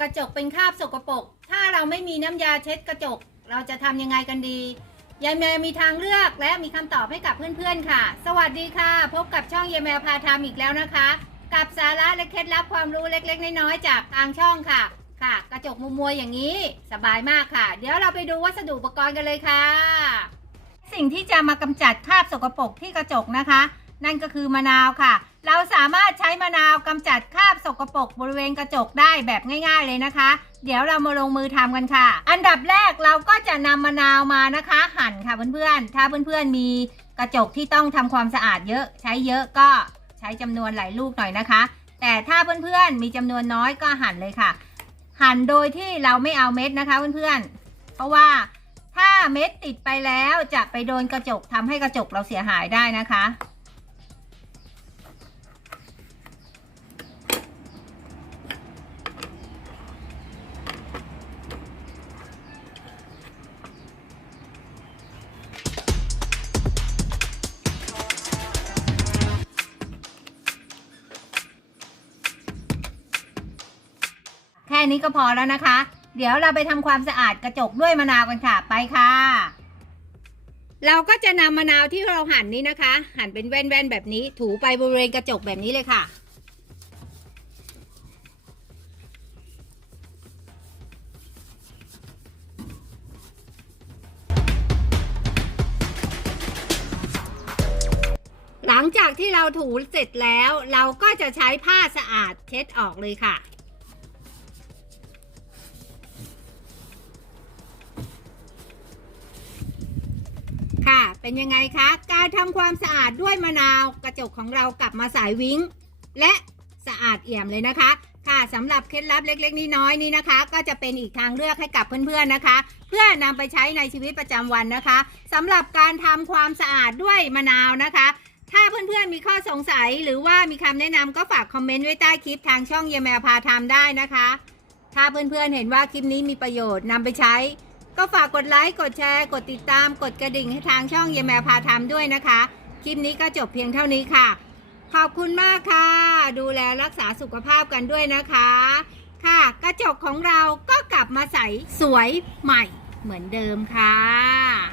กระจกเป็นคราบสกปรกถ้าเราไม่มีน้ำยาเช็ดกระจก เราจะทำยังไงกันดียายแมวมีทางเลือกและมีคำตอบให้กับเพื่อนๆค่ะ สวัสดีค่ะ พบกับช่องยายแมวพาทำอีกแล้วนะคะ กับสาระและเคล็ดลับความรู้เล็กๆน้อยๆจากทางช่องค่ะ ค่ะ กระจกมุมมวยอย่างนี้สบายมากค่ะ เดี๋ยวเราไปดูวัสดุอุปกรณ์กันเลยค่ะ สิ่งที่จะมากำจัดคราบสกปรกที่กระจกนะคะ นั่นก็คือมะนาวค่ะ เราสามารถใช้มะนาวกำจัดคราบสกปรกบริเวณกระจกได้แบบง่ายๆเลยนะคะ เดี๋ยวเรามาลงมือทำกันค่ะ อันดับแรกเราก็จะนำมะนาวมานะคะ หั่นค่ะเพื่อนๆ ถ้าเพื่อนๆมีกระจกที่ต้องทำความสะอาดเยอะ ใช้เยอะก็ใช้จำนวนหลายลูกหน่อยนะคะ แต่ถ้าเพื่อนๆมีจำนวนน้อยก็หั่นเลยค่ะ หั่นโดยที่เราไม่เอาเม็ดนะคะเพื่อนๆ เพราะว่าถ้าเม็ดติดไปแล้วจะไปโดนกระจกทำให้กระจกเราเสียหายได้นะคะ แค่นี้ก็พอแล้วนะคะ เดี๋ยวเราไปทำความสะอาดกระจกด้วยมะนาวกันค่ะไปค่ะ เราก็จะนำมะนาวที่เราหั่นนี้นะคะ หั่นเป็นแว่นๆแบบนี้ถูไปบริเวณกระจกแบบนี้เลยค่ะหลังจากที่เราถูเสร็จแล้ว เราก็จะใช้ผ้าสะอาดเช็ดออกเลยค่ะ ค่ะ เป็นยังไงคะ การทำความสะอาดด้วยมะนาวกระจกของเรากลับมาสายวิ้ง และสะอาดเอี่ยมเลยนะคะ ค่ะสำหรับเคล็ดลับเล็กๆน้อยๆนี้นะคะ ก็จะเป็นอีกทางเลือกให้กับเพื่อนๆนะคะ เพื่อนำไปใช้ในชีวิตประจำวันนะคะสำหรับการทำความสะอาดด้วยมะนาวนะคะ ถ้าเพื่อนๆมีข้อสงสัยหรือว่ามีคำแนะนำก็ฝากคอมเมนต์ไว้ใต้คลิปทางช่องเยแมวพาทำได้นะคะ ถ้าเพื่อนๆเห็นว่าคลิปนี้มีประโยชน์นำไปใช้ ก็ฝากกดไลค์กดแชร์ กดติดตามกดกระดิ่งให้ทางช่องเยแมวพาทำด้วยนะคะ คลิปนี้ก็จบเพียงเท่านี้ค่ะ ขอบคุณมากค่ะ ดูแลรักษาสุขภาพกันด้วยนะคะ ค่ะ กระจกของเราก็กลับมาใสสวยใหม่เหมือนเดิมค่ะ